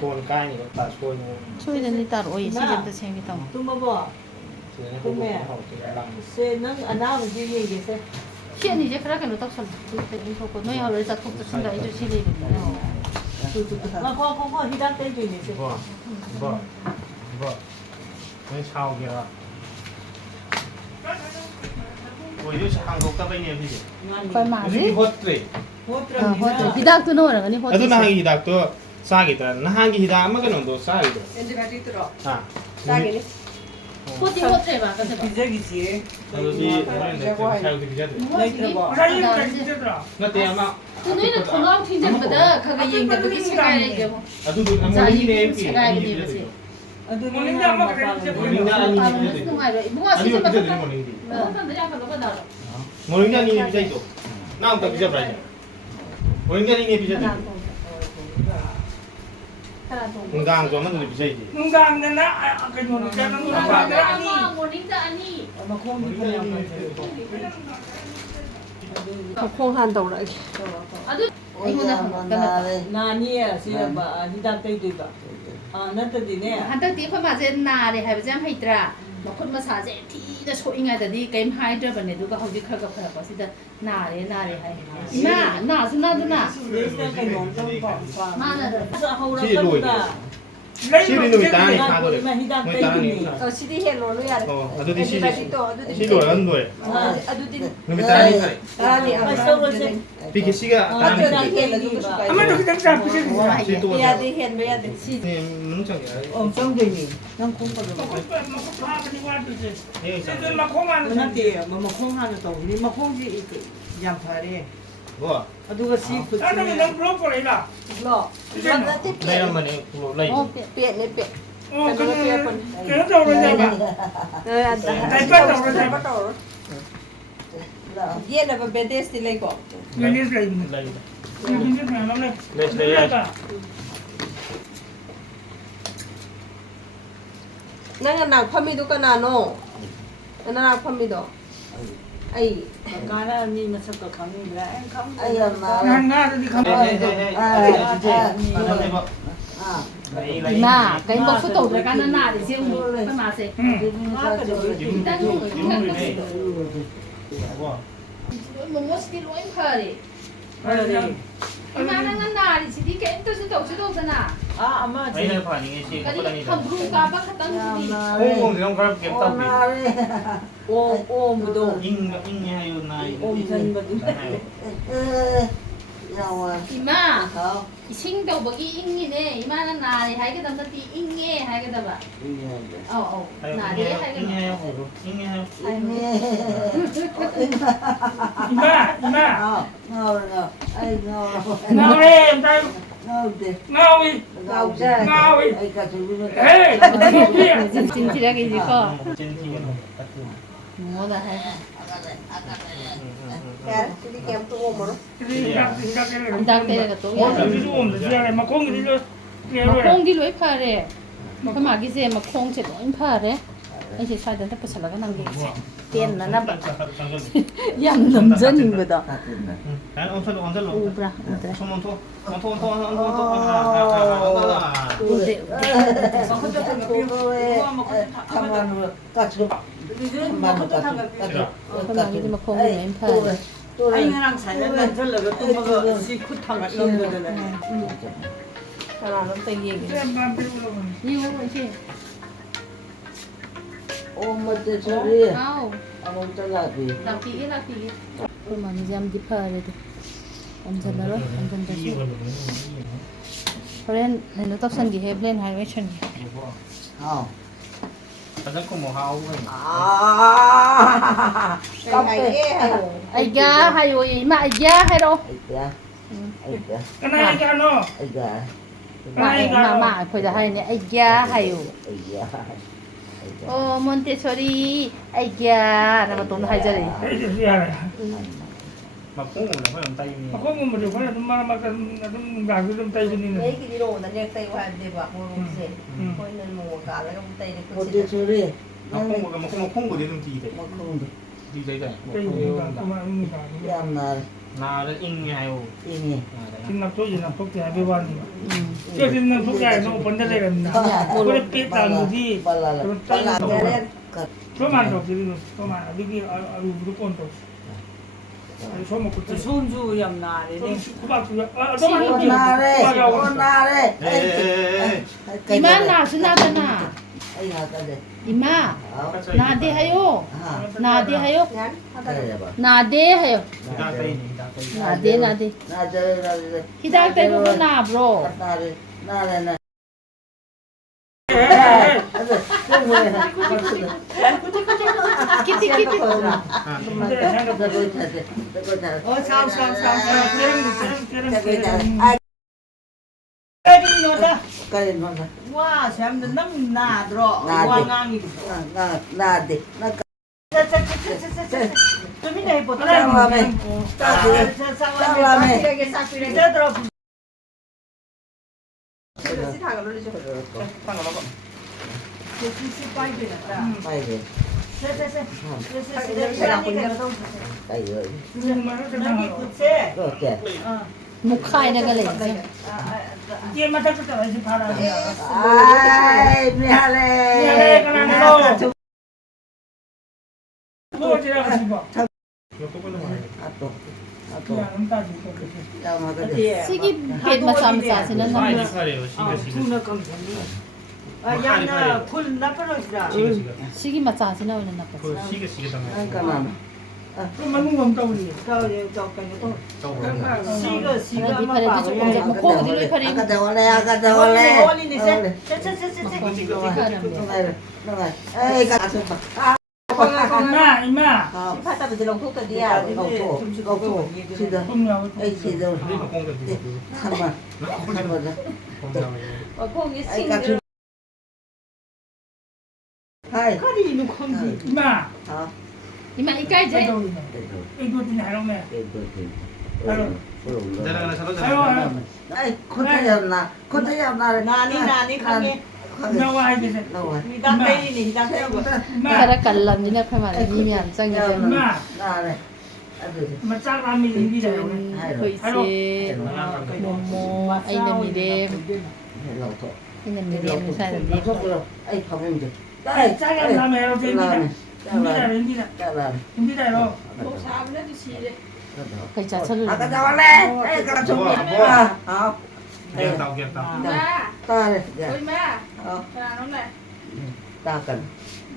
ꯐꯣꯟ ꯀꯥꯏꯅꯤꯕ ꯁꯣꯏꯅ ꯁꯣꯏꯗꯅꯤ ꯇꯥꯔꯛꯑꯣꯏ ꯁꯤꯁꯦ ꯑꯝꯇ ꯁꯦꯝꯒꯦ ꯇꯧꯅꯤ ꯇꯨꯝꯃꯕꯣ ꯇꯨꯝꯃꯦ ꯁꯦ ꯅꯪ ꯑꯅꯥꯕꯁꯤ ꯌꯦꯡꯒꯦꯁꯦ ꯁꯤ ꯑꯅꯤꯁꯦ ꯈꯔ ꯀꯩꯅꯣ ꯇꯧꯁꯜꯂꯣ ꯊꯣꯛꯄ ꯅꯣꯏ ꯍꯧꯔꯦ ꯆꯠꯊꯣꯛ ꯆꯠꯁꯤꯟꯗ ꯑꯩꯁꯨ ꯁꯤ ꯂꯩꯕꯅꯤꯅ ꯉꯈꯣ ꯍꯤꯗꯥꯛ ꯇꯩꯗꯣꯏꯅꯦ ꯁꯦ ꯕꯣ ꯅꯣꯏ ꯁꯥꯎꯒꯦꯔ ꯑꯣꯏꯗꯣꯏꯁꯦ ꯍꯥꯡꯗꯣꯛꯇꯕꯩꯅꯦ ꯁꯤꯁꯦ ꯍꯣꯏ ꯃꯥꯁꯤ ꯍꯣꯠꯇ꯭ꯔꯦ ꯍꯣꯠꯇ꯭ꯔꯕꯅꯤꯅ ꯍꯤꯗꯥꯛꯇꯨꯅ ꯑꯣꯏꯔꯒꯅꯤ ꯑꯗꯨ ꯍꯣꯠꯇ꯭ꯔꯤꯁꯦ ꯅꯍꯥꯟꯒꯤ ꯍꯤꯗꯥꯛꯇꯣ ꯆꯥꯈꯤꯗ꯭ꯔꯥ ꯅꯍꯥꯟꯒꯤ ꯍꯤꯗꯥꯛ ꯑꯃ ꯀꯩꯅꯣꯗꯣ ꯆꯥꯈꯤꯗ꯭ꯔꯣ ꯑꯦꯟꯇꯤꯕꯥꯏꯑꯣꯇꯤꯛꯇꯨꯔꯣ ꯆꯥꯒꯤꯅꯤ ꯍꯣꯠꯇꯤ ꯍꯣꯠꯇ꯭ꯔꯦꯕ ꯀꯩꯗꯧꯕ ꯄꯤꯖꯈꯤꯁꯤ ꯑꯗꯨꯗꯤ ꯍꯣꯔꯦꯟ ꯄꯤꯖꯗ꯭ꯔꯦ ꯅꯠꯇꯦ ꯑꯃ ꯅꯣꯏꯅ ꯊꯣꯡꯅꯥꯎ ꯊꯤꯡꯖꯤꯟꯕꯗ ꯈꯔ ꯌꯦꯡꯗꯕꯒꯤ ꯁꯦꯒꯥꯏꯔꯛꯏꯁꯦ ꯑꯃꯨꯛ ꯑꯗꯨꯗꯨ ꯃꯣꯔꯅꯤꯡꯒꯤꯅꯦ ꯁꯦꯒꯥꯏꯕꯅꯦꯕ ꯁꯤ ꯑꯗꯨ ꯃꯣꯔꯅꯤꯡꯗ ꯃꯣꯔꯅꯤꯡꯗ ꯑꯅꯤꯅꯦ ꯅꯨꯡꯉꯥꯏꯔꯣꯏ ꯏꯕꯨꯡꯉꯣ ꯑꯅꯤꯃꯛ ꯁꯤꯁꯦ ꯄꯤꯖꯗꯣꯏꯅꯤ ꯃꯣꯔꯅꯤꯡꯗꯤ ꯃꯊꯪꯗ ꯌꯥꯝꯈꯠꯂꯣ ꯀꯗꯥꯔꯣ ꯃꯣꯔꯅꯤꯡꯗ ꯑꯅꯤꯅꯦ ꯄꯤꯖꯩꯗꯣ ꯅꯪ ꯑꯝꯇ ꯄꯤꯖꯕ꯭ꯔꯥ ꯍꯥꯏꯁꯦ ꯃꯣꯔꯅꯤꯡꯗ ꯑꯅꯤꯅꯦ ꯄꯤꯖꯗꯣꯏꯗꯣ ꯅꯨꯡꯗꯥꯡꯁꯨ ꯑꯃꯗꯨꯗꯤ ꯄꯤꯖꯩꯗꯤ ꯅꯨꯡꯗꯥꯡꯗꯅ ꯀꯩꯅꯣꯅꯤ ꯅꯨꯡꯗꯥꯡꯗ ꯑꯅꯤ ꯃꯣꯔꯅꯤꯡꯗ ꯑꯅꯤ ꯃꯈꯣꯡꯗꯤ ꯐꯅꯌꯥꯝ ꯃꯈꯣꯡ ꯍꯥꯟꯅ ꯇꯧꯔꯛꯑꯒꯦ ꯑꯗꯨ ꯑꯩꯉꯣꯟꯗ ꯅꯥꯅꯤꯌꯦ ꯁꯤ ꯍꯤꯗꯥꯛ ꯇꯩꯗꯣꯏꯕ ꯅꯠꯇꯗꯤꯅꯦ ꯍꯟꯗꯛꯇꯤ ꯑꯩꯈꯣꯏ ꯃꯥꯁꯦ ꯅꯥꯔꯦ ꯍꯥꯏꯕꯁꯦ ꯌꯥꯝ ꯍꯩꯇ꯭ꯔꯥ ꯃꯈꯨꯠ ꯃꯁꯥꯁꯦ ꯊꯤꯅ ꯁꯣꯛꯏꯉꯩꯗꯗꯤ ꯀꯩꯝ ꯍꯥꯏꯗ꯭ꯔꯕꯅꯦ ꯑꯗꯨꯒ ꯍꯧꯖꯤꯛ ꯈꯔ ꯈꯔ ꯐꯔꯛꯄꯁꯤꯗ ꯅꯥꯔꯦ ꯍꯥꯏ ꯏꯃꯥ ꯅꯥꯁꯨ ꯅꯥꯗꯨꯅ ꯁꯤꯗꯩꯁꯤꯗ ꯀꯩꯅꯣꯝꯇ ꯃꯥꯅ ꯍꯧꯔꯛꯄꯗꯨꯗ ꯁꯤꯗꯤ ꯅꯨꯃꯤꯠ 10ꯅꯤ ꯊꯥꯗꯣꯔꯦ ꯍꯤꯗꯥꯛ ꯅꯣꯏ ꯇꯩꯗꯣꯏꯅꯤ 10ꯅꯤ ꯁꯤꯗꯤ ꯍꯦꯜꯂꯣꯅ ꯌꯥꯔꯦ ꯑꯗꯨꯗꯤ ꯁꯤ ꯑꯗꯨꯗꯤ ꯁꯤ ꯂꯣꯏꯔꯒ ꯑꯗꯨꯝ ꯂꯣꯏꯔꯦ ꯑꯗꯨꯗꯤ ꯅꯨꯃꯤꯠ 10ꯅꯤ ꯊꯥꯔꯦ ꯇꯔꯥꯅꯤ ꯇꯧꯔꯁꯦ ꯄꯤꯀꯦ ꯁꯤꯒ 10ꯅꯤ ꯍꯦꯜꯂꯁꯨ ꯀꯩꯁꯨ ꯀꯥꯏꯗꯦ ꯑꯃꯗꯣ ꯈꯤꯇꯪ ꯆꯥ ꯄꯤꯖꯈꯤꯁꯤ ꯁꯤ ꯇꯣꯛꯑꯁꯦ ꯌꯥꯗꯦ ꯍꯦꯟꯕ ꯌꯥꯗꯦ ꯁꯤ ꯃꯅꯨꯡ ꯆꯪꯒꯦ ꯑꯣ ꯆꯪꯗꯣꯏꯅꯤ ꯅꯪ ꯈꯣꯡꯕꯗꯣ ꯃꯈꯣꯡ ꯐꯥꯕꯅꯤ ꯋꯥꯗꯣꯏꯁꯦ ꯑꯦ ꯁꯤꯗ ꯆꯪꯒꯦ ꯃꯈꯣꯡ ꯍꯥꯟꯅ ꯅꯠꯇꯦ ꯃꯈꯣꯡ ꯍꯥꯟꯅ ꯇꯧꯕꯅꯤ ꯃꯈꯣꯡꯁꯤ ꯌꯥꯝ ꯐꯔꯦ ꯕꯣ ꯑꯗꯨꯒ ꯁꯤ ꯅꯪ ꯅꯪ ꯕ꯭ꯂꯣꯛ ꯄꯣꯔꯛꯏꯔꯥ ꯕ꯭ꯂꯣꯛ ꯕ꯭ꯂꯣꯛ ꯅꯠꯇꯦ ꯂꯩꯔꯝꯕꯅꯦ ꯂꯩ ꯄꯦꯠꯅꯦ ꯄꯦꯠ ꯑꯣ ꯀꯩꯅꯣ ꯇꯧꯔꯣꯏꯗꯕ ꯗꯥꯏꯄꯔ ꯇꯧꯔꯣꯏꯗꯕ ꯗꯥꯏꯄꯔ ꯇꯧꯔꯣꯏ ꯌꯦꯠꯅꯕ ꯕꯦꯟꯗꯦꯖꯇꯤ ꯂꯩꯀꯣ ꯃꯦꯅꯦꯖ ꯂꯩꯕꯅꯤ ꯂꯩ ꯃꯦꯅꯦꯖ ꯃꯌꯥꯝ ꯑꯃ ꯂꯩ ꯅꯪ ꯅꯅꯥꯛ ꯐꯝꯃꯤꯗꯣ ꯀꯅꯥꯅꯣ ꯅꯅꯥꯛ ꯐꯝꯃꯤꯗꯣ ꯑꯩ ꯀꯥꯅ ꯃꯤ ꯃꯁꯛꯀ ꯈꯪꯅꯤꯡꯗ꯭ꯔꯥ ꯑꯩ ꯌꯥꯝ ꯅꯍꯥꯟ ꯉꯥꯗꯨꯗꯤ ꯏꯃꯥ ꯀꯩꯝꯇꯁꯨ ꯇꯧꯗ꯭ꯔꯀꯥꯟꯗ ꯅꯥꯔꯤꯁꯦ ꯑꯃꯨꯛ ꯑꯩꯈꯣꯏ ꯃꯥꯁꯦ ꯈꯤꯇꯪ ꯃꯣꯃꯣꯁꯤꯗꯤ ꯂꯣꯏ ꯐꯔꯦ ꯏꯃꯥ ꯅꯪꯅ ꯅꯥꯔꯤꯁꯤꯗꯤ ꯀꯩꯝꯇꯁꯨ ꯇꯧꯁꯨ ꯇꯧꯗꯅ ꯑꯃ ꯑꯩꯅ ꯐꯅꯤꯡꯉꯦ ꯁꯤ ꯀꯔꯤ ꯈꯛꯇꯅꯤꯗ ꯈꯝꯕ꯭ꯔꯨ ꯀꯥꯕ ꯈꯛꯇꯪꯁꯤꯗꯤ ꯈꯣꯡꯁꯤꯅ ꯈꯔ ꯀꯩꯝ ꯇꯧꯗꯦ ꯑꯣꯝꯕꯗꯣ ꯏꯪꯉꯦ ꯍꯥꯏꯌꯨ ꯅꯥꯏ ꯑꯣꯝꯁꯤꯟꯕꯗꯨ ꯏꯃꯥ 이싱 ꯇꯧꯕꯒꯤ 잉이네 이마는 나리 하이게다 너 잉에 하이게다봐 어어 나리 하이게다 이마 나왜 나위 에이 진실하게 이거 뭐다 해 Cái kem tôi ôm rồi. 이당 때가 또 콩기 로이 파래 그 마기세 막 콩체 로이 파래 이제 사이다 덮어 살라가 남기지 ጤን나 봐 양 남자인 거다 오브라 anh đang xài lên rất là cái tung mơ gì khút thằng lại lâm rồi này Nó tay gì 이거 이제 ôm một cái gì 아우 ôm cho là gì 락피기 그만 이제 한번 디파래도 엄살나로 엄살다시 그래 내가 떡선기 해블렌 하이웨이션 không Kadang ko mo hao ko. 아이가 하요 이마 아이가 해로 마마 거기다 하네 아이가 하요 몬테소리 아이가 나가 돈 하자리 Magpungo na ko yung tayo niya. Ako mo mo ko na tumara magandang gago dum tayo din. Đấy cái đi đồ nó nhắc tay qua để bảo mua gì coi nên mua cả lấy trong tay để một có đứa chơi đi Magpungo din yung tite. một không được Tite ka. Tayo Magpungo ka yung kumain ka. em là 나를 인해요. 이니. 김남 또 이남 속대 해배반이. 저 김남 속대에서 번데레 갑니다. 그래 삐딱이지. 그럼 따로 저만 더 드리는 저만 여기 무조건 더. 저 먹고 또 손주 염나래. 구박주야. 나래. 이마 나주나잖아. 이마 나대 하요. 나대 하요. 나대 하요. 나대. 히닥 대고 나 브로. 나래. 키티. 까리노다. 와, 샘는 남 나들어. 왕왕이. 나데. 좀 이따 해보. 짱라메. 짱라메. 이렇게 싹들이 들어. 시타가 놀리죠. 빨리. 무카이 나가래. 이게 맞아 또 다시 봐라. 아이, 미안해. 미안해, 그냥 뭐 지나가 싶어. 그냥 음따지 또. 시기 เป็ด 마사마사시는 많이 남자. 비싸요. 시가. 야나 굴 나빠로시라. 시기 마사시는 오는 나빠. 그 시가 당해. 그러니까 그럼 맞는 거 없다 우리. 시가 디파레도 조금 좀 먹고 뒤로 디파레. 아까 원래. 올리네. 에이, 가서 봐. 임마. 파타도 들어 톡도 디야. 거고. 시도. 에이, 시도. 그리고 공도 되고. 한번. 공이 아이, 가서. 하이. 칼이 있는 건지. 임마. 이마 이까지. 이거 좀 해롱네. 내가 잘하잖아. 아이, 코트였나. 나니 강에. 나와 이제. 나와. 미당 때리니 미당 때리고. 카라 깔람이나 카마라 이미 안 짱이잖아. 임마. 나래. 아들. 임마 짝람이 이기잖아. 거이세 모모 아이는 미렘 헬로토. 아이는 미렘 사는데 아이, 가본데. 짝람 남에 이렇게 인디다. 짜란. 인디다로. 거의 자철을 아까 나올래? 에이, 가서 좀. 귀엽다. 딸. 얼마? 따간.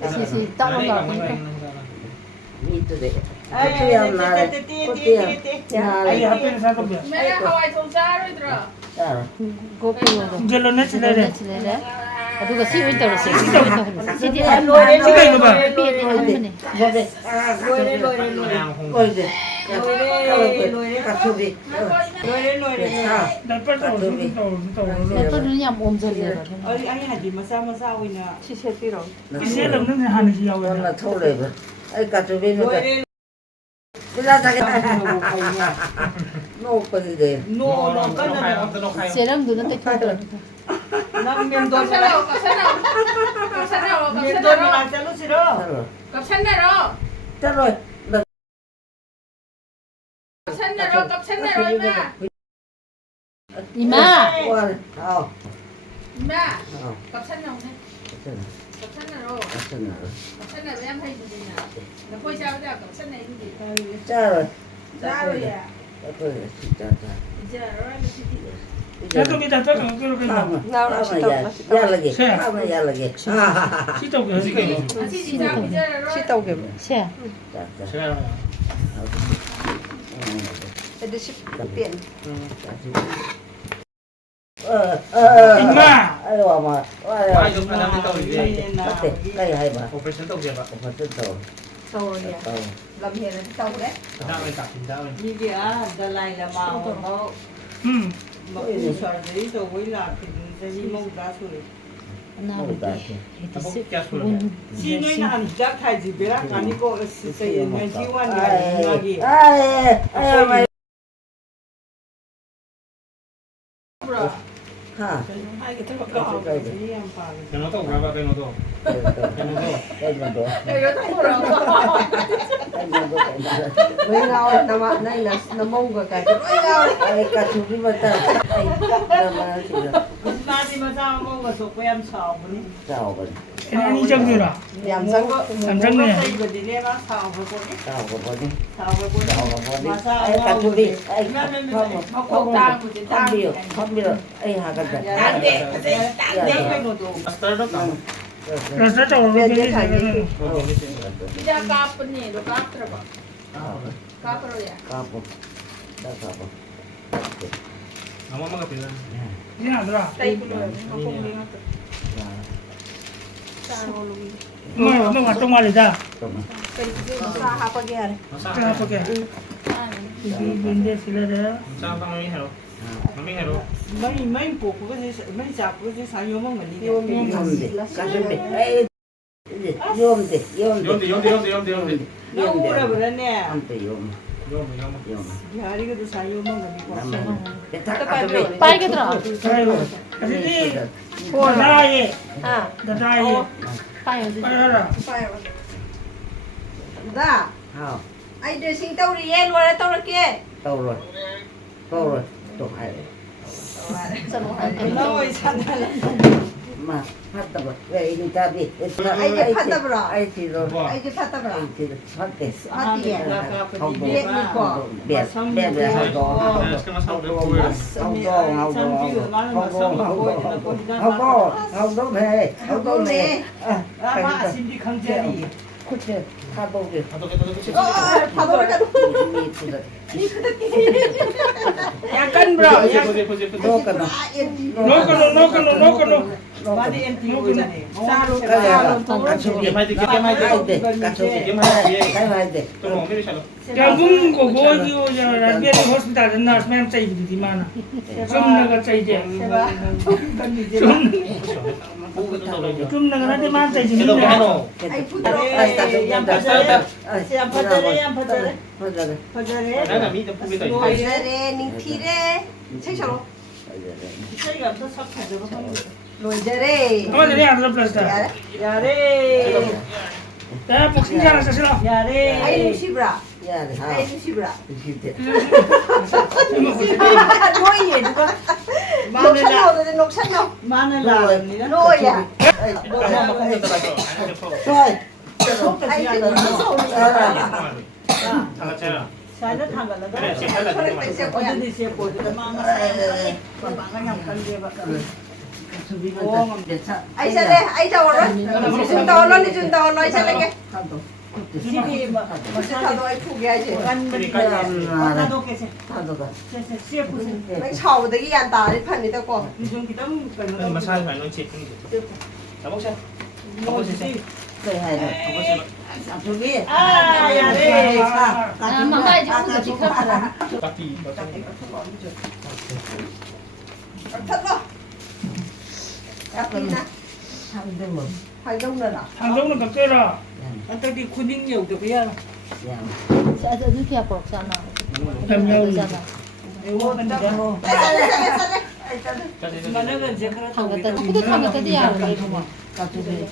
시시 따라가 밑에. 아이 아이 앞에 사람들. 고프로 이제로 내치래래. 누가 시위 떨었어. 시위 떨었어. 시디 한 지가 이거 봐. 삐에 한 번에. 어이데. 가수비. 나 빨리 또. 또는 야 몸절이야. 아니 하지 마사 오이나 치세티로. 이제는 없는 하는 지야고. 얼마 토레고. 아이, 가수비는. 비라다게. 노거리데. 노노 nó khai lắm, nó khai. 세람 누는 때 토들. 남 면돈 면돈이랑 짤로 싫어. 짜로. 이마 와. 짜로. 조금이다 조금 그렇게. 야라게. 야라게. 시도 그. 시다 오게. 세. 제가 임마. 아유, 아마. 아, 이거 하나 더 이제. 어때? 까이 해봐. 오퍼레이션 또 해봐. 버튼 또. 서울이야. làm hiện là tàu đấy. 다음에 딱 다음에. 이게 더 라이 là màu nó mà cũng sợ đấy rồi với là cái gì mông đá sủi. 나오게. 지는 안 잡아야지 베라 아니고 쓰세요. 지원이 아니기. 아이, 마. 하. Kenoto berapa kenoto? Kenoto. Mấy ngao nằm này là mông của cái mấy ngao này cả chục đi mà ta 나지 마자 먹어 서 고얌 사오니. chào mình 아니 정규라. làm sao có 남정네. 이거 니네가 사오고 보니. chào của con đi 사오고 보니. chào của con đi 마사 ai cả chục đi ai không không điều không điều ai hà cái này 땡땡노도. Mustard kamu. 그래서 저 오르게 되는 Tidak kapan nih, lo kapan apa? Kapan lo ya? kapo đã kapo Kamu mah kepikiran. 그냥 하더라. Tay ko lo, ako mga to. 뭐 왔던 말이다. sa hapa kaya Masa? 어떻게? 이게 인데 실례요. Saan ka mami hero? Mami hero. mấy cuộc của cái mấy chạp của cái sao vô mong mình đi. yom de kasem de ai yom de Yomdi, yomdi, yomdi, yomdi, yomdi. nó 오래 그러네. ante yom Yomdi, yomdi. yom 야 이것도 사요 먹는 거. kita kasem Pai ka dra. 아이고. 아니 나라에 나라에 Pai yo. 빨리 ra hao Anh đưa sinh tao đi em luôn đấy, tao là kia. tàu rồi tàu hai 너무 이상하다. mà phát tập về đi ta đi Anh phát tập rồi. ai thì rồi Anh cứ phát tập rồi. ai thì phát để Phát tiền. không có Điện đi qua. biệt biệt là không có Sekarang mas tahu dia punya. không có về không có về 아마 신디 강자리. 그치 가보게 Atau kita tuh kecil. 바보를 가도. 약간 브라. Puji, puji, puji. 너가너 노코노. 많이 엔티 보이잖아요. 사로 가야 가족이 Game hai, game hai. 돼 가족이 가야 돼 Tuh mau milih siapa? 야군 거 거기요 저 라비아 호스피탈 나스 맴 짜이디 디마나. 좀 나가 짜이디. 좀 나가 나한테 만 짜이디. Ito ano? Anh phút đó. yang pacaran, yang pacaran, 퍼져래 pacaran. Ada mi tempat kita. Phải ra đây, ninh thi đây. Chắc chắn. 저희가 또 섭하도록 합니다. Lùi ra đây. 아마 내가 안 플러스다. 야래, 야 복싱 잘했어 싫어. Anh 야래. đi ship ra. 야 Anh đi ship ra. 진짜 Nuôi gì nữa? Nộp sẵn nào rồi, nộp sẵn nào. 마늘 나옵니다. Nuôi à? rồi Anh cứ nói sâu đi. Sangat cerah. 사이다 탄거는 Kaya siya pala Thôi din phải naman. xem qua. 어디 있어요? 보여도 마마 사이다. 마마가 약간 데가. Anh ra đây, anh đầu rồi. Chúng tao nó đi, chúng tao nói ra đây cái. 집이 뭐 Chúng tao nói phụ ghé chứ. 나도 계세. 타도가 시에 보세요. Anh sầu tới cái ăn tà đi phần đi tao có. 좀 기다리면 Kan masahe phải nói chuyện cái gì? Sabok siya. Sabok siya. đây hay rồi Sabok siya. 저기 아, 야래. Ah, mamãe, de fundo de câmera. Bati, bati. Thật rồi. Em tin nè. 상대문 Phải đông rồi à? 당정은 덕대라. 어떻게 군인 여도 그야. 야 Saya ada juga apa sana. 냠냠. Sana. 이거 근데 뭐 Đây, ra đây, ra đây, ra đây. Anh ra đây. Kasi ito. 만약에 이제 그렇다고 Tanggata. Aku tuh tanggata dia. 가족이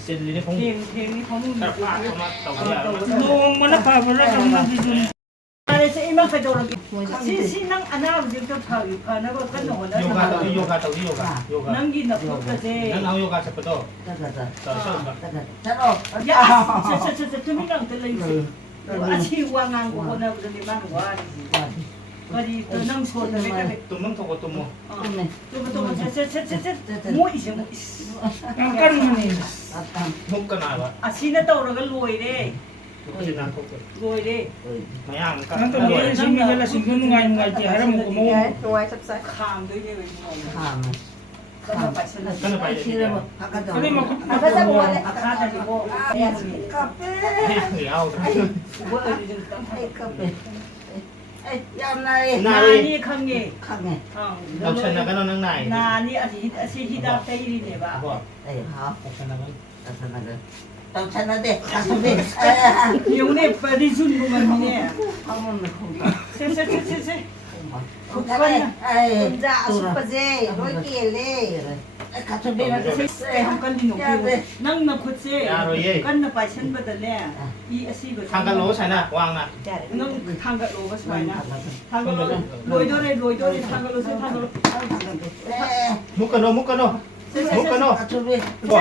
Siya din yung 비행이 보는 sarap 거. at tomat tawag niya. 뭐 뭐나 파벌라 그러면 기준. 안에서 이만큼 돌아. 신랑 안 하고 지금 파기 파나고 끝나고 Yoga daw, yoga daw, yoga. Yoga. 남기 나쁘다지. Nan ang yoga sa pato. 가가가 Sa ba? 자로 야, 저저저 투미랑 들려 있어. 아치 왕한 거 보나 그러니 만 와리지. 거기 또능 소다 내가 Tumong to ko tumo. 또 저저저저 뭐 이제 뭐 약간만이. Muk ka na ba? 아시나 떠오르가 로이래. Kasi na ko. 로이래. Mayang ka. 난또 뭐 신경을 신경 가는 거 있지. 하라 먹고 먹어. Đấy, ngoài sắp sạch. 감도 이제 뭐. 감 그거 봤잖아. Ano ba yun? 싫어 바깥에 근데 뭐 À, phải ra mua đấy. 아카다리고 Cà phê. Yaw. 뭐 어디 좀 에이 커피 에이 얌나리 나니 강게. 강해 Daw siya na gano'n ng nai. 나니 아시 히다 페이리네 봐. Ako. 에이 하 Daw siya na gano'n. 나타나가 당찬하대 가슴이 용네 빠리순 보면이네. 한번 콩 세세세세. 혼자 아쉽지. 로이끼리. 한간 디 낭나 콧세 간나 빠션버들래 이 아시고 ทางกันโลใช่นะวางนะ 능 한간 로가 스마이나 한간 로이도레 한간 로세 한간 มุกกันโนมุกกันโนมุกกันโนบ่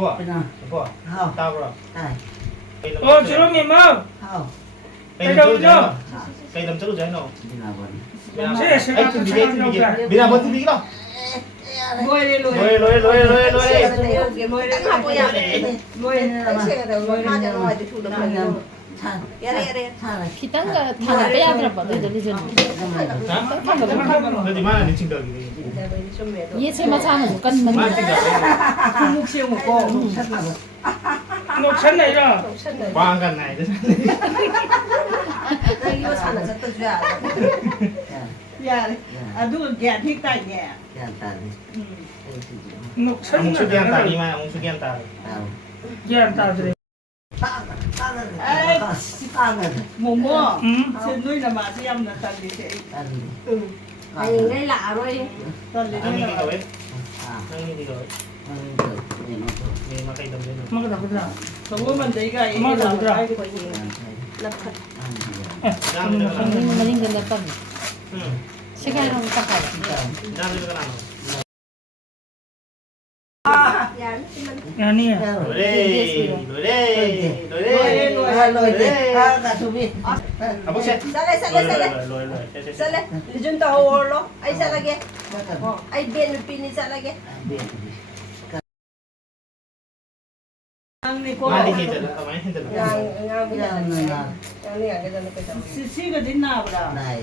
บ่บ่ตาบ่ 어 저놈이 뭐 ไปลำจุไปลำจุใจเนาะ 세 ไอ้ 세가 ถึง 또 ดีถึง 차가 ดี 나오자 บินาบนที่ดีเนาะ 로이레 รวยรวยรวยรวยรวย 로이레 기타가 타나 빼야 들어 봐. 너희들 이제 นะแล้วที่มาเนี่ยจริงเด้อ 얘 제마 자는 건 มา 만. จริงเด้อ 한국 시험 먹고 너 찾나 이라 วางกันไหนจะ 이거 사는 것도 줘야 돼. 야 아두가 걔 틱다냐 너 มุกชุดแก้มตา 찾나 ดีมามุกชุดแก้มตา 얘안 따드래 뭐뭐 응? 제 누이나 마시암나 딸리세 Ai đây lạ rồi. นั่งนี่ดีกว่า 딸리세 เว้ยนั่งนี่ดีกว่ามีมาใครดำเนิน 먹으라 그러나 저거만 내가 엄마가 얘기를 어디라? 알고 마린 건데 뻔. อืม 시간이 너무 딱 가요. ด้านนี้ก็นั่ง 아니야 ดูดิดูดิดูดิอ่ะพวกเช่น Saleh, รวย saleh, รวย saleh. รวยรวยเช่น Saleh. Lijun tahu lo. Ai sa lagi. Ai ben pini sa lagi. 있는데 มาดีเห็นจะเอาไหมเห็นจะ Ngang ngang bây giờ. Ngang ni cái nó cái đó. 시가 됐나 보다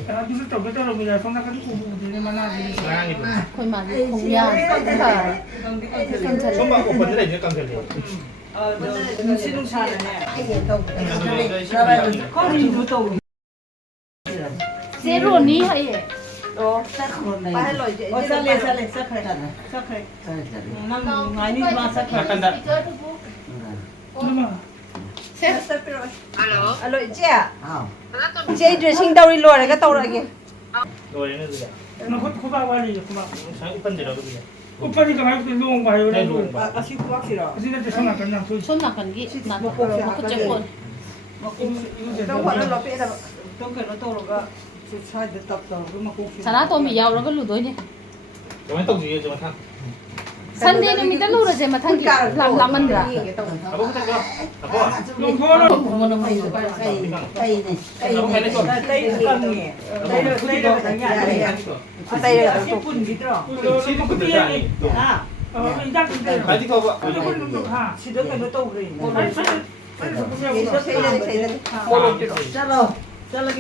아 무슨 또 그대로 그냥 손나가지 고부들이 만나지 งานนี่ดู 거의 많이 공략. 다 ชมว่าคนที่ไหนเนี่ยกังเฉลี่ย 눈치동차네 Ai nhìn đâu. 거리도 또 제로니 하예. Đó. Phải lỗi chị. 살래 싹해 난 많이 와서 นักกันดะ 그러면 Alo. Alo chị à? Chị dressing đâu đi luôn này cái tàu này kìa. โดยนี่คือ 너 호박 와리 호박 ใช้อุปนิสัยเราดูดิ 오빠니까 말고 누군 봐요 ได้ 그래 รู้ป่ะ 아시고 확실하 어디한테 전화 끝나 그 손 나간 게 나도 먹고 째고. Đâu phải nó lọt đâu. 동그란 도로가 주차에 됐다 그러면 꼭 자나 도미 야오라가 루도니. จะไม่ตกอยู่จะมาทาง 산데는 미다 루르제 마탕기 람람만드라. เอาพวกท่านก็เอาพวก 농포는 어머나 뭐 이거. เอาพวกใครได้ชน 떼이깡이에 떼이가 당이 아니야 Tay này là 10분 믿더라 시도 그때 아니 아 이장 근데 ใครที่เขาว่า 이걸로 가 시덕에도 또 그래 빨리 빨리 빨리 Chị 보세요 có thấy đây thấy đây. 잘라게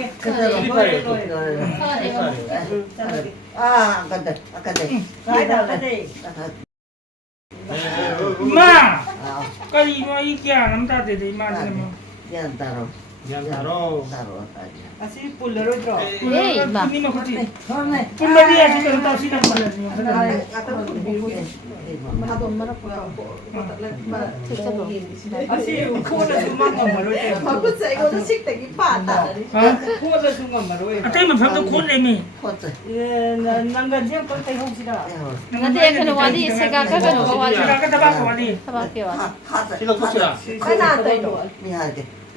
가이다 가대 엄마 까지 이거 이기야 남자 되대 이만은 뭐 yan taro 아시 불러로 들어 에이 마. 니만 그렇지 불러야 지금 또 시간 걸려지 하도 엄마랑 진짜로. 아시 코를 숨만 말로 해 Mà cứ dậy cô nó xích tại cái phản tả đấy. 코를 숨만 말로 해 아때면 병도 콜레미 예, 난간 지금 뻔때 혹시라 근데 그는 와디 세가 가가지고 와디 제가 아까 타바고 와디 타바게 와디. ที่เราทุกเชื่อ Cái nào đây rồi.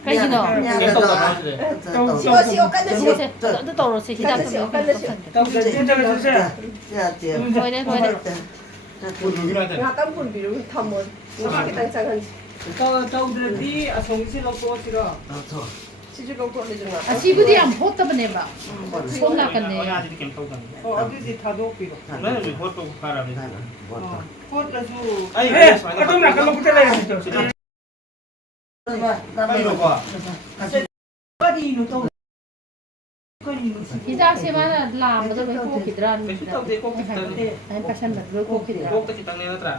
cái gì đó. เก็บตกต่อมาเลย Chị có chị có cái gì? 이제 또 떨어지 시작 좀 진짜 주세요 거이래 거이래. คุณดูที่นั่นแต่ Ngà tâm phun bị đúng thầm rồi. Cái tăng sang hơn. 더우들이 정신을 꼬시라 Chị chưa có cuộn được rồi. 아 시부디 안 보따버네 봐. 손 เขา 나갔네. งานที่เก็บตกกัน 어디지 다도 없기로 นั่นคือโคตรตกคาราเลย 꽃다수 ไอ้ 에 아까 아까 먹고 때려야 되죠 ไม่รู้ก่อน 거리는 또 거리는 기자 세마나 라마도 왜 코키드라. ไอ้ชุดตกเด็กโคกิตัง 아니 파션 왜 코키드라. โคกิตังเนี่ยนะตรา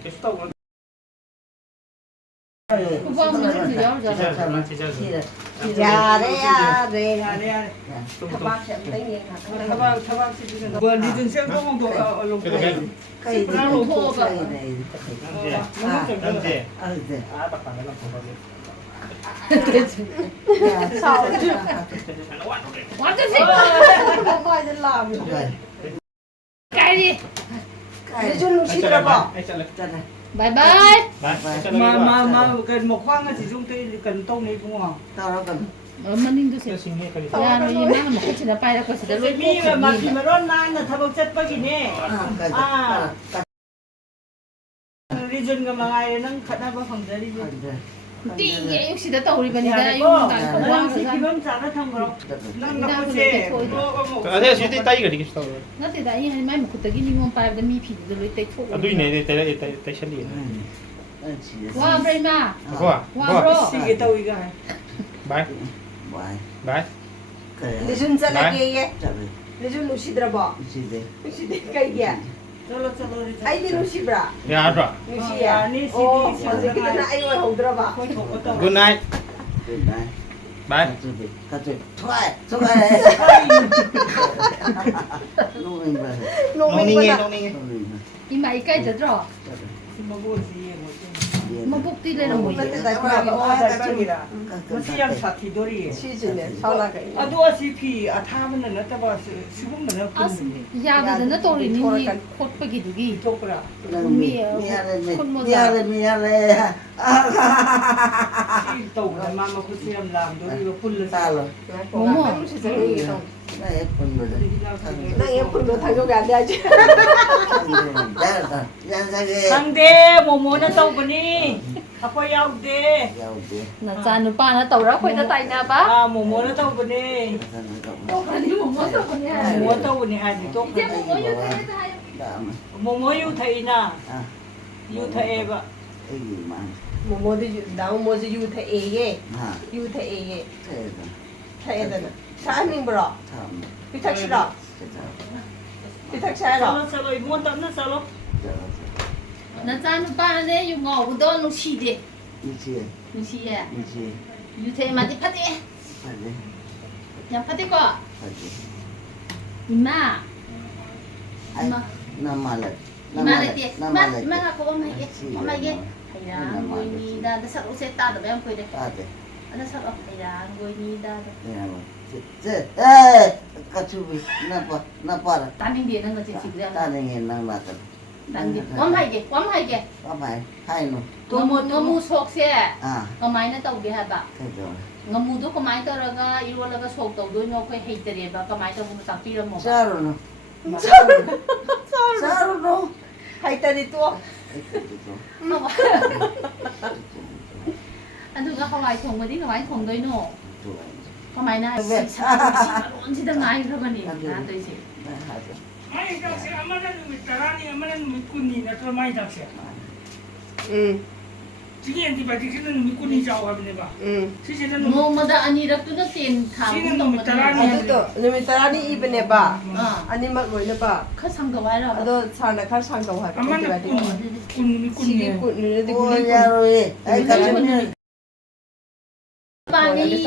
เก็บตก 그거 하면 들려. ชิเช่ Dạ đấy à, về. 아래 Các bác sẽ thấy nghe hả? 타박 시주는 뭐 리든 생동도 얼른 Cây 나로 토가. นั่นเจ๊นั่นเจ๊อ่าปากปากไม่ลำตัวเลย 완전히 뭐가 이제 람. 까리. 리준 루시더라고. Anh chạy lên. 바이바이. Đấy, anh chạy lên. mà cần một khoang thì dùng cái cần tông này cũng ngon. 어머님도 세. Tôi xin nghe cái gì. 야, 너 이만한 먹고 지나 빠이라 거기다 Cái mi mà khi mà nó nan là thằng chất bao gì nè. Đi dân cái mà ngày nó khát nó vào phòng đi dân. 띵게 역시다 떠올리니까 Nhà 이거 có, 나 nó 공부하면서 chỉ kiếm trả nó thông rồi. Nó có xe, nó có một. À, thế chị tay cái gì cái sao? 나한테 나 이한 마이 먹고 떡이 니몬 빠이다 미 피도 로이 떼 톡. À, đuôi này tay chân liền. 와 브레마. Có à? 와 Có à? 브로. Xì cái tàu cái. Bye. Bye. 리준 잘라게. 리준 루시더라고. 루시더가 이게. Chalo chalo đi. 아이디 루시브라. Yeah, rồi. 루시야. 니 오, CD 어제 그때 아이고 하더라고. Khôi phục cái tàu. Good night. Bye. 농민 nghe, 거다. nông nghe. 이마 이까이 들어. Xin mà vô gì một cái. 뭐 복디래는 뭐 그때 이래. 다 그러고 아, 달방이라. 뭐 시장 사티돌이. 시즌에 사올라가. 아, 누가 시피 아 타면은 나 따봐 수분 면 아, 없는데. 야그는 또리니 콧배기 두기. 좋더라. 시 tàu là mà cứ xem làm đối với phun lên. 뭐뭐? 나 예쁜도 당겨가 안 돼야지. 상대 뭐뭐나 tàu 거니. 아빠 야우대. 나자 누빠나 떠라 거기다 따이나 봐. 아, 뭐뭐나 tàu 거니. 아니 뭐 떠거냐. 뭐 tàu 거니 아니 또. 이제 뭐 유태해서 뭐뭐 유태이나. 유태해봐. 뭐뭐도 나무 뭐지 유태에게. 유태에게. 태에다는. 사밍 불어. 비탁 싫어. 비탁 싫어. Sao sao rồi muốn tắm nó sao lắm? 나자 누빠네 유ngọ 우도 누시데. 누시야. 유태 마디 파디. 야 파디 거. 이마. 이마. 이마레티. 이마 갖고 엄마에게. 엄마에게. 아이라 고이니다. 나 사로 세다 너 매운 거이래. 나 사로 아이라 고이니다. 따ning dia nang ngecek dia. 따ning. Wamhaige. Ngamu sok se. Kamai na tau dia ba. Ngamu do kamai taraga irolaga sok tau do no khoi heitere ba kamai tau mu sakpi ro mo. 하이타리 또. Aduga hawai thong ba di hawai thong doi no. Kamai na si si da ngai ra ba ni na toi si. Mai dakse amanan mi tarani amanan mi kunni na to mai dakse. Sige antibiotic na mi kunni jaw habne ba. Sige na Mo mada ani rak tu na tin thang Sino tong nung tarani? 아도도 누미 따라니 입네 봐. 아니 막 뭐네 봐. kha sang ga wai ra. 아도 사나 칼 상도 하. amanan kunni 시기 kunni. 꾸 누르디 구리. Pani.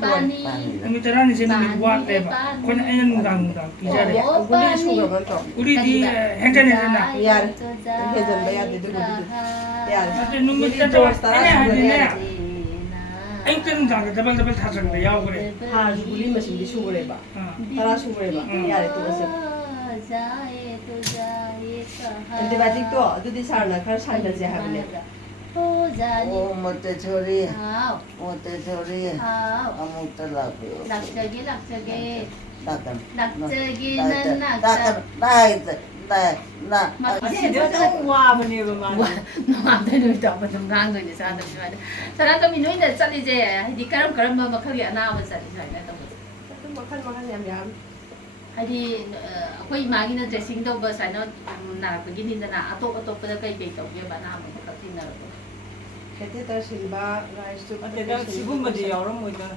Pani. Mi tarani se mi wat ba. Kon ayan dang kijare. 구리 수가 많다. 우리 디 행전에 나. 미안. 회전 봐야 돼 누구. 야. 근데 눈물 따라 아니야. 앵튼 장에 더블 타선데 야오 그래. 하 구리 마신 디 수고래 봐. 따라 수고래 봐. 야 또 와서. 안티바이오틱 또 어디 사나 칼 상다지 하네. Chỉ đứa không qua mà nhiều mà. 노한테 누이 더 좀 강도 이제 사람 좀 하자. 사람도 민우인데 짤 이제 이 까람 뭐 크게 안 나와 짤 이제 또. 막한 냠냠. 하디 ꯑꯩꯈꯣꯏ ꯏꯃꯥꯒꯤꯅ ꯗ꯭ꯔꯦꯁꯤꯡ ꯇꯧꯕ ꯁꯨꯃꯥꯏꯅ ꯅꯥꯔꯛꯄꯒꯤꯅꯤꯗꯅ ꯑꯇꯣꯞ ꯑꯇꯣꯞꯄꯗ ꯀꯩ ꯇꯧꯒꯦꯕ ꯑꯅꯥꯕ ꯃꯈꯜ ꯊꯦꯡꯅꯔꯛꯄ 캐테터 실바 라이스 내가 지금까지 여러 모이잖아.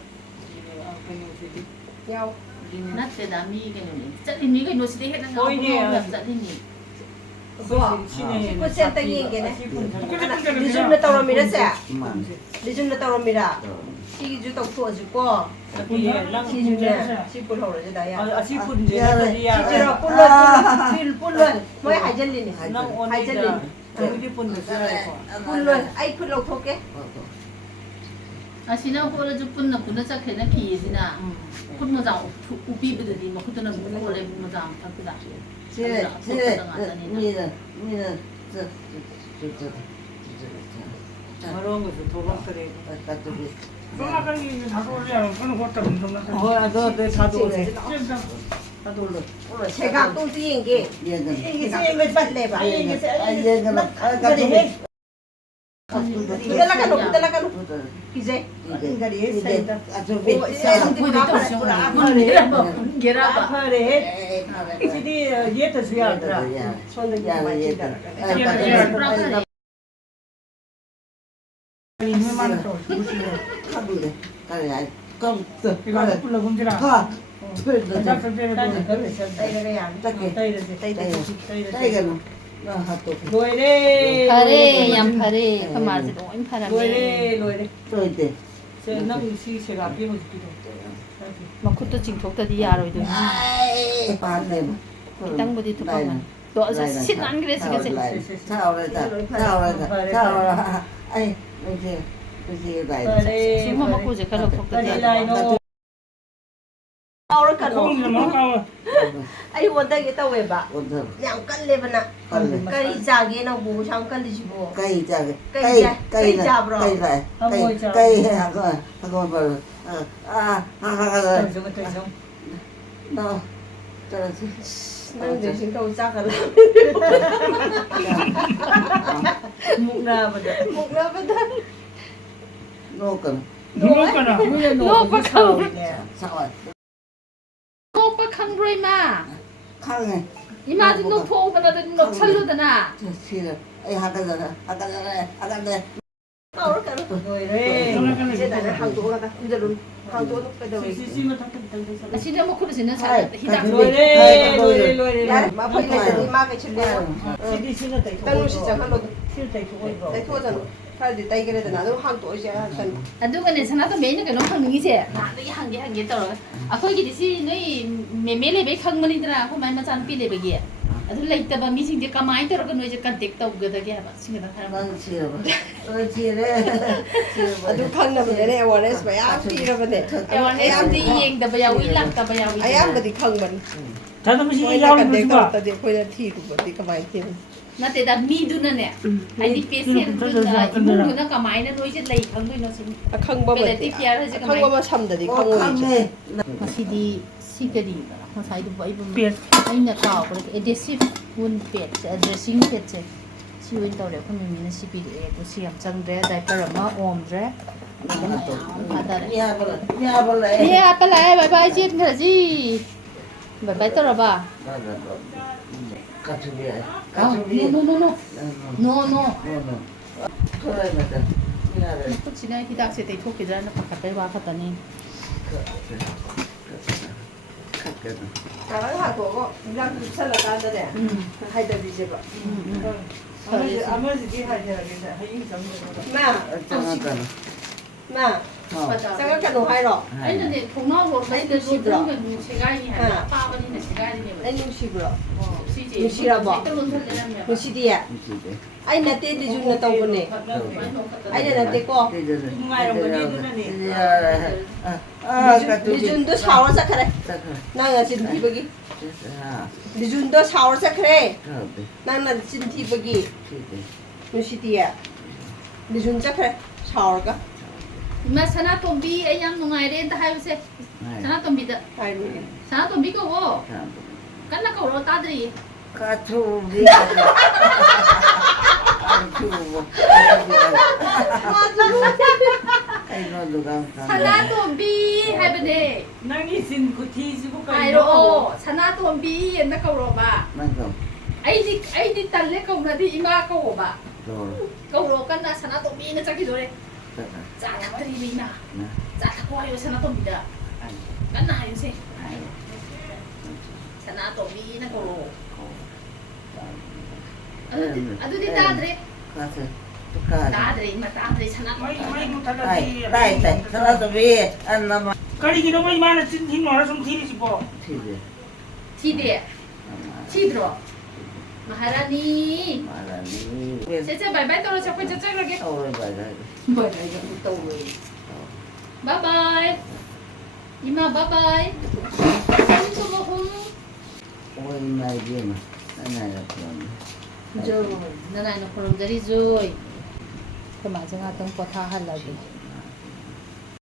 야오. ꯅꯠꯇꯦꯗ ꯃꯤ ꯀꯩꯅꯣꯅꯤ ꯆꯠꯂꯤꯅꯤ ꯀꯩꯅꯣꯁꯤꯗꯤ ꯍꯦꯟꯅ ꯉꯥꯎꯕ ꯆꯠꯂꯤꯅꯤ ꯄꯨꯁꯦꯟꯇ ꯌꯦꯡꯒꯦꯅꯦ 리준나 떠오릅니다세 리준나 떠오릅니다 시기주 떡투어주고 시준에 시뿔 하오르지다 야 아시 분제. 시주로 뿔런 뭐야 하이젤리니 하이젤리니 우리 분들 뿔런 아이 풀 넣고게 아시나 호르주 뿐나 뿐나 짝해나 피지나 푼모장 우비브들이 뭐 그때는 호레 모장 딱다 어려운 것도 도망그래. 소나까지 다도 올려야 그는 것도 운동나. 너내 자도 오래. 다도 올려. 제가 또 뒤인 게 이게 생각 빨리 봐. 이게 부들라가노 이제 게라바 아파래. 이제 얘도 줘야 돼. 손을 많이 다. 이만 또 이거 불러 군지라. 작성 때문에 노래. 파레 얌파레 그마지 너무 파라메 노래. 너 시시가 비고 싶기도. 막 그것도 징톡다디 야로이도 땅보디 두꺼만 너 신안 그래 지금 지금 먹고 이제 가서 fog다디 콩이 먹어. ai wonder cái tao về bà nhang cân lên bên nào cây già kia nào bù sang cân đi chứ bù cây già bro đang để chúng tôi chắc là mục na bên đó. 누구거나. 오빠 강로이마 이마도 너 포오바나도 너 찰로다나 tao rất là 노래. 이제 나는 한국 올라가 이제는 한국 높게 되고 시시만 탁탁탁. 아시네 뭐 그러시는 사람 히다 노래. 야 마포 이제 마게 칠래 시디 시가 돼. 땅로 시장 한로 실대 주고 이거. 내 토잖아 팔디 따이 그래도 나도 한국 이제 한 아두가네 사나도 메이는 거 너무 강능이세 나도 한개 떨어 아거기 디시 너희 메메레베 강문이더라 그만 마찬 삐레베기 아두 라이트바 미싱디 까마이 떨어가 너희 컨택 떠오거다게 하바 싱가다 사람 아두 강나면 내내 원해서 야 피러버네 아얌디 잉다 야위 락다 야위 아얌버디 강만 자동시 거기 야우 나간 데가 누가. 없다디 거기 티고 가만히 티 나때다 미두나네 아니 페센두나 이모구나 까마이나 너희 레이 강도이너 싱 강범은 벨레티 피아라 지금 강범은 삼다디 강원이 masidi sigari masai du bai bum pet aina ta ko adhesive won pet dressing pet che si win to le khum mi na si pi e ko si am chang re diaper ma om re ada re ye apala ai bye bye chin khara ji bye bye to ra ba no ko china hidak se te thok ki dra na pakhat bai wa khatani 나랑 하고 그냥 살아가는데 하이다 뒤집어 아버지 뒤 하셔야 된다. 하인 정도. 마 생각해 놓 하이로 aina ne thongna ro mai de ro dang ga nu chegai ni ha pa ba ni na chegai ni 내 눈시브로 si je 눈시라 봐 to lon thal le na 눈시디야 아이 나 때리 중나 떠보네 아이 나 때고 정말 어머니들은 리준도 샤워서 그래 나가 지금 티버기 리준도 샤워서 그래 나는 지금 티버기 눈시디야 리준자 그래 샤워가 ma sana tombi ai yang nungai re ta hai se sana tombi da 아이고 sana tombi ko wo kan na ko ro ta dri sana tombi hai ba de 낭이 신고 뒤지고 ai ro sana tombi yen na ko ro ba ai di tan le ko na di ima ko ba ko ro kan na sana tombi na chaki dore za ta dri mi na za ta ko ayo sana tombi da kan na hayo se sana tombi na ko ro adu di ta dre ta dre ma ta dre sana 까리기 너무 이만한 힘 넣어서 좀 티리지 뭐. Tidre. Tidro. Maharani. Chacha bye bye toro chakwe chacha lage. Bye bye toro. 바이바이. 이마 바이바이. ôi mày kia mà cái này là thường Joy. Nanay na kurang dari Joy. Kamaja nga itong patahalagi.